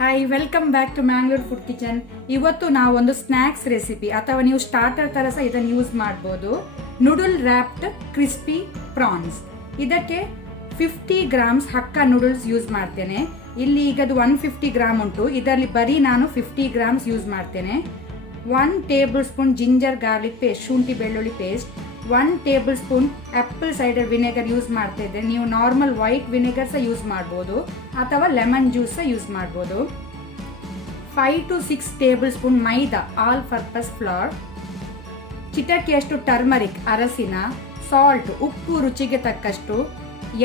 Hi, welcome back to Mangalore food kitchen. ಇವತ್ತು ನಾವು ಒಂದು ಸ್ನ್ಯಾಕ್ಸ್ ರೆಸಿಪಿ ಅಥವಾ ನೀವು ಸ್ಟಾರ್ಟರ್ ತರ ಸಹ ಇದನ್ನು ಯೂಸ್ ಮಾಡ್ಬೋದು. Noodle wrapped crispy prawns. ಇದಕ್ಕೆ 50 ಗ್ರಾಮ್ಸ್ ಹಕ್ಕ ನೂಡಲ್ಸ್ ಯೂಸ್ ಮಾಡ್ತೇನೆ. ಇಲ್ಲಿ ಈಗ ಅದು 150 ಗ್ರಾಮ್ ಉಂಟು. ಇದರಲ್ಲಿ ಬರೀ ನಾನು 50 ಗ್ರಾಮ್ಸ್ ಯೂಸ್ ಮಾಡ್ತೇನೆ. 1 table spoon ginger garlic paste, ಶುಂಠಿ ಬೆಳ್ಳುಳ್ಳಿ paste, 1 table spoon apple cider vinegar use ಮಾಡ್ತಾ ಇದ್ದೆ. ನೀವು ನಾರ್ಮಲ್ ವೈಟ್ ವಿನೆಗರ್ ಸಹ ಯೂಸ್ ಮಾಡ್ಬೋದು ಅಥವಾ ಲೆಮನ್ ಜ್ಯೂಸ್ ಸಹ ಯೂಸ್ ಮಾಡ್ಬೋದು. 5 to 6 tablespoon maida all purpose flour, ಚಿಟಕಿಯಷ್ಟು ಟರ್ಮರಿಕ್ ಅರಸಿನ, ಸಾಲ್ಟ್ ಉಪ್ಪು ರುಚಿಗೆ ತಕ್ಕಷ್ಟು,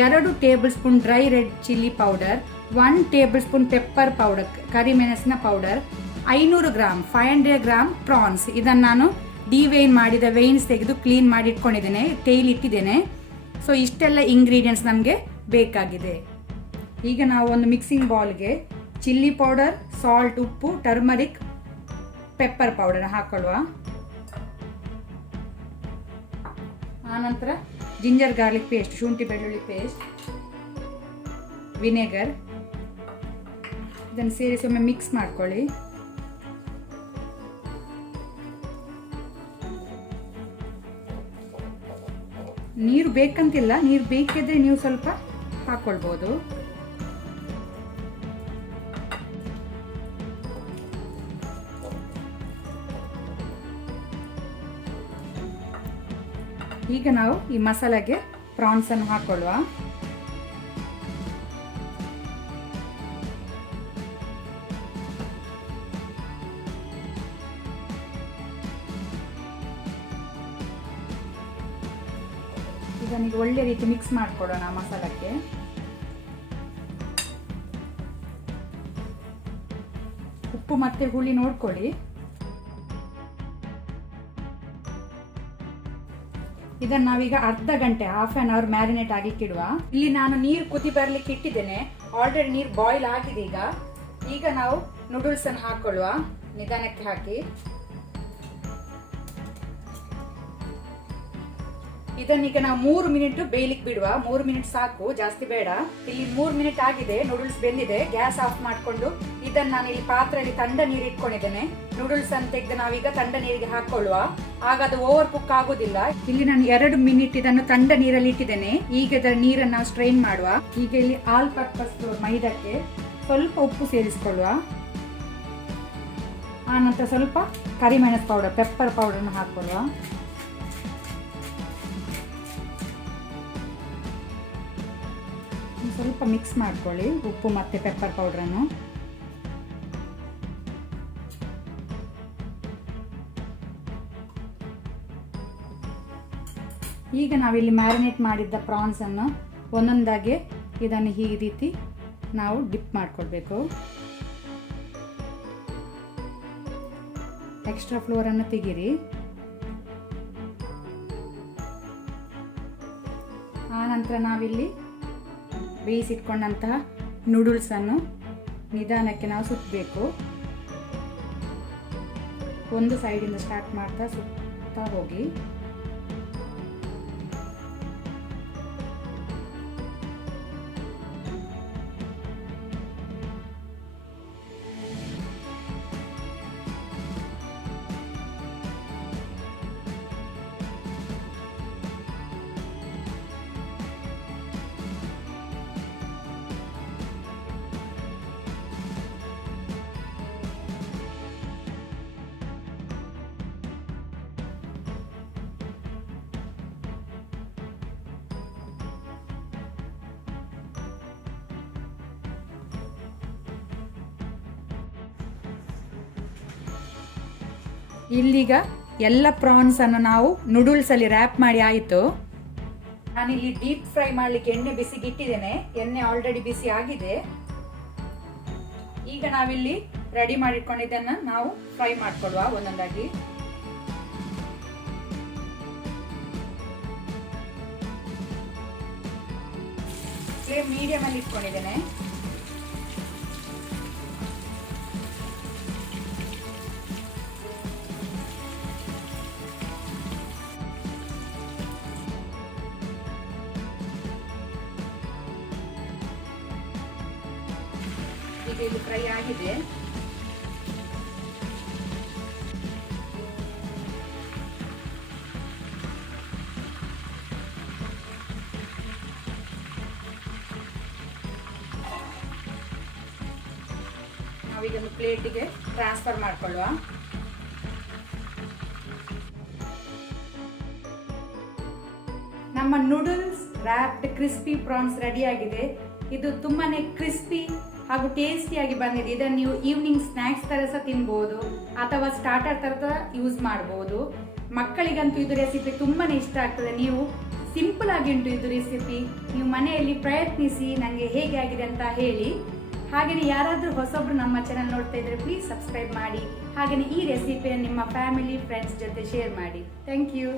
2 tablespoon dry red chilli powder, 1 tablespoon pepper powder ಕರಿಮೆಣಸಿನ ಪೌಡರ್, 500 ಗ್ರಾಮ್ 500 ಗ್ರಾಮ್ ಪ್ರಾನ್ಸ್. ಇದನ್ನು ನಾನು ಡಿವೈನ್ ಮಾಡಿದ ವೇನ್ಸ್ ತೆಗೆದು ಕ್ಲೀನ್ ಮಾಡಿ ಇಟ್ಕೊಂಡಿದ್ದೇನೆ, ಟೇಲ್ ಇಟ್ಟಿದ್ದೇನೆ. ಸೊ ಇಷ್ಟೆಲ್ಲ ಇಂಗ್ರೀಡಿಯೆಂಟ್ಸ್ ನಮಗೆ ಬೇಕಾಗಿದೆ. ಈಗ ನಾವು ಒಂದು ಮಿಕ್ಸಿಂಗ್ ಬೌಲ್ಗೆ ಚಿಲ್ಲಿ ಪೌಡರ್, ಸಾಲ್ಟ್, ಉಪ್ಪು, ಟರ್ಮರಿಕ್, ಪೆಪ್ಪರ್ ಪೌಡರ್ ಹಾಕೊಳ್ಳುವ. ಆನಂತರ ಜಿಂಜರ್ ಗಾರ್ಲಿಕ್ ಪೇಸ್ಟ್, ಶುಂಠಿ ಬೆಳ್ಳುಳ್ಳಿ ಪೇಸ್ಟ್, ವಿನೆಗರ್ ಇದನ್ನು ಸೇರಿಸಿ ಒಮ್ಮೆ ಮಿಕ್ಸ್ ಮಾಡ್ಕೊಳ್ಳಿ. ನೀರು ಬೇಕಂತಿಲ್ಲ, ನೀರು ಬೇಕಿದ್ರೆ ನೀವು ಸ್ವಲ್ಪ ಹಾಕೊಳ್ಬೋದು. ಈಗ ನಾವು ಈ ಮಸಾಲೆಗೆ ಪ್ರಾನ್ಸ್ ಅನ್ನು ಹಾಕೊಳ್ಳುವ. ಇದನ್ನು ಒಳ್ಳೆ ರೀತಿ ಮಿಕ್ಸ್ ಮಾಡ್ಕೊಡೋಣ ಮಸಾಲಕ್ಕೆ. ಉಪ್ಪು ಮತ್ತೆ ಹುಳಿ ನೋಡ್ಕೊಳ್ಳಿ. ಇದನ್ನು ನಾವೀಗ ಅರ್ಧ ಗಂಟೆ ಹಾಫ್ ಆನ್ ಅವರ್ ಮ್ಯಾರಿನೇಟ್ ಆಗ್ಲಿಕ್ಕೆ ಇಡುವ. ಇಲ್ಲಿ ನಾನು ನೀರು ಕುದಿ ಬರ್ಲಿಕ್ಕೆ ಇಟ್ಟಿದ್ದೇನೆ. ಆಲ್ರೆಡಿ ನೀರು ಬಾಯ್ಲ್ ಆಗಿದೆ. ಈಗ ನಾವು ನೂಡಲ್ಸ್ ಅನ್ನು ಹಾಕೊಳ್ಳುವ. ನಿಧಾನಕ್ಕೆ ಹಾಕಿ ಇದನ್ನೀಗ ನಾವು 3 ಮಿನಿಟ್ ಬೇಯಲಿಕ್ಕೆ ಬಿಡುವ. 3 ಮಿನಿಟ್ ಸಾಕು, ಜಾಸ್ತಿ ಬೇಡ. ಇಲ್ಲಿ 3 ಮಿನಿಟ್ ಆಗಿದೆ, ನೂಡಲ್ಸ್ ಬೆಂದಿದೆ. ಗ್ಯಾಸ್ ಆಫ್ ಮಾಡಿಕೊಂಡು ಇದನ್ನು ನಾನು ಇಲ್ಲಿ ಪಾತ್ರೆಯಲ್ಲಿ ತಂಡ ನೀರು ಇಟ್ಕೊಂಡಿದ್ದೇನೆ. ನೂಡಲ್ಸ್ ಅನ್ನು ತೆಗೆದು ನಾವೀಗ ತಂಡ ನೀರಿಗೆ ಹಾಕೊಳ್ಳುವ. ಆಗ ಅದು ಓವರ್ ಕುಕ್ ಆಗೋದಿಲ್ಲ. ಇಲ್ಲಿ ನಾನು 2 ಮಿನಿಟ್ ಇದನ್ನು ತಂಡ ನೀರಲ್ಲಿ ಇಟ್ಟಿದ್ದೇನೆ. ಈಗ ಇದರ ನೀರನ್ನು ನಾವು ಸ್ಟ್ರೈನ್ ಮಾಡುವ. ಈಗ ಇಲ್ಲಿ ಆಲ್ ಪರ್ಪಸ್ ಮೈದಾಕ್ಕೆ ಸ್ವಲ್ಪ ಉಪ್ಪು ಸೇರಿಸಿಕೊಳ್ಳುವ. ಆನಂತರ ಸ್ವಲ್ಪ ಕರಿಮೆಣಸು ಪೌಡರ್, ಪೆಪ್ಪರ್ ಪೌಡರ್ನ ಹಾಕೊಳ್ಳುವ. ಸ್ವಲ್ಪ ಮಿಕ್ಸ್ ಮಾಡ್ಕೊಳ್ಳಿ ಉಪ್ಪು ಮತ್ತೆ ಪೆಪ್ಪರ್ ಪೌಡ್ರನ್ನು. ಈಗ ನಾವಿಲ್ಲಿ ಮ್ಯಾರಿನೇಟ್ ಮಾಡಿದ್ದ ಪ್ರಾನ್ಸ್ ಅನ್ನು ಒಂದೊಂದಾಗಿ ಇದನ್ನು ಈ ರೀತಿ ನಾವು ಡಿಪ್ ಮಾಡ್ಕೊಳ್ಬೇಕು. ಎಕ್ಸ್ಟ್ರಾ ಫ್ಲೋರ್ ಅನ್ನು ತೆಗೀರಿ. ಆನಂತರ ನಾವಿಲ್ಲಿ ಬೇಯಿಸಿಟ್ಕೊಂಡಂತಹ ನೂಡಲ್ಸ್ ಅನ್ನು ನಿಧಾನಕ್ಕೆ ನಾವು ಸುತ್ತಬೇಕು. ಒಂದು ಸೈಡಿಂದ ಸ್ಟಾರ್ಟ್ ಮಾಡ್ತಾ ಸುತ್ತಾ ಹೋಗಿ. ಇಲ್ಲಿಗ ಎಲ್ಲ ಪ್ರಾನ್ಸ್ ಅನ್ನು ನಾವು ನೂಡಲ್ಸ್ ಅಲ್ಲಿ ರ್ಯಾಪ್ ಮಾಡಿ ಆಯಿತು. ನಾನಿಲ್ಲಿ ಡೀಪ್ ಫ್ರೈ ಮಾಡಲಿಕ್ಕೆ ಎಣ್ಣೆ ಬಿಸಿಗೆ ಇಟ್ಟಿದ್ದೇನೆ. ಎಣ್ಣೆ ಆಲ್ರೆಡಿ ಬಿಸಿ ಆಗಿದೆ. ಈಗ ನಾವಿಲ್ಲಿ ರೆಡಿ ಮಾಡಿಟ್ಕೊಂಡಿದ್ದನ್ನ ನಾವು ಫ್ರೈ ಮಾಡ್ಕೊಳ್ಳುವ ಒಂದೊಂದಾಗಿ. ಫ್ಲೇಮ್ ಮೀಡಿಯಂ ಅಲ್ಲಿ ಇಟ್ಕೊಂಡಿದ್ದೇನೆ. ಈಗ ಇದು ಫ್ರೈ ಆಗಿದೆ. ನಾವೀಗ ಒಂದು ಪ್ಲೇಟಿಗೆ ಟ್ರಾನ್ಸ್ಫರ್ ಮಾಡ್ಕೊಳ್ಳುವ. ನಮ್ಮ noodles wrapped crispy prawns ready ಆಗಿದೆ. ಇದು ತುಂಬಾನೇ ಕ್ರಿಸ್ಪಿ ಹಾಗೂ ಟೇಸ್ಟಿಯಾಗಿ ಬಂದಿದೆ. ಇದನ್ನು ನೀವು ಈವ್ನಿಂಗ್ ಸ್ನ್ಯಾಕ್ಸ್ ತರ ಸಹ ತಿನ್ಬಹುದು ಅಥವಾ ಸ್ಟಾರ್ಟರ್ ತರ ಯೂಸ್ ಮಾಡಬಹುದು. ಮಕ್ಕಳಿಗಂತೂ ಇದು ರೆಸಿಪಿ ತುಂಬಾನೇ ಇಷ್ಟ ಆಗ್ತದೆ. ನೀವು ಸಿಂಪಲ್ ಆಗಿ ಉಂಟು ಇದು ರೆಸಿಪಿ. ನೀವು ಮನೆಯಲ್ಲಿ ಪ್ರಯತ್ನಿಸಿ ನನಗೆ ಹೇಗೆ ಆಗಿದೆ ಅಂತ ಹೇಳಿ. ಹಾಗೆಯೇ ಯಾರಾದರೂ ಹೊಸೊಬ್ರು ನಮ್ಮ ಚಾನಲ್ ನೋಡ್ತಾ ಇದ್ರೆ ಪ್ಲೀಸ್ ಸಬ್ಸ್ಕ್ರೈಬ್ ಮಾಡಿ. ಹಾಗೆಯೇ ಈ ರೆಸಿಪಿಯನ್ನು ನಿಮ್ಮ ಫ್ಯಾಮಿಲಿ ಫ್ರೆಂಡ್ಸ್ ಜೊತೆ ಶೇರ್ ಮಾಡಿ. Thank you.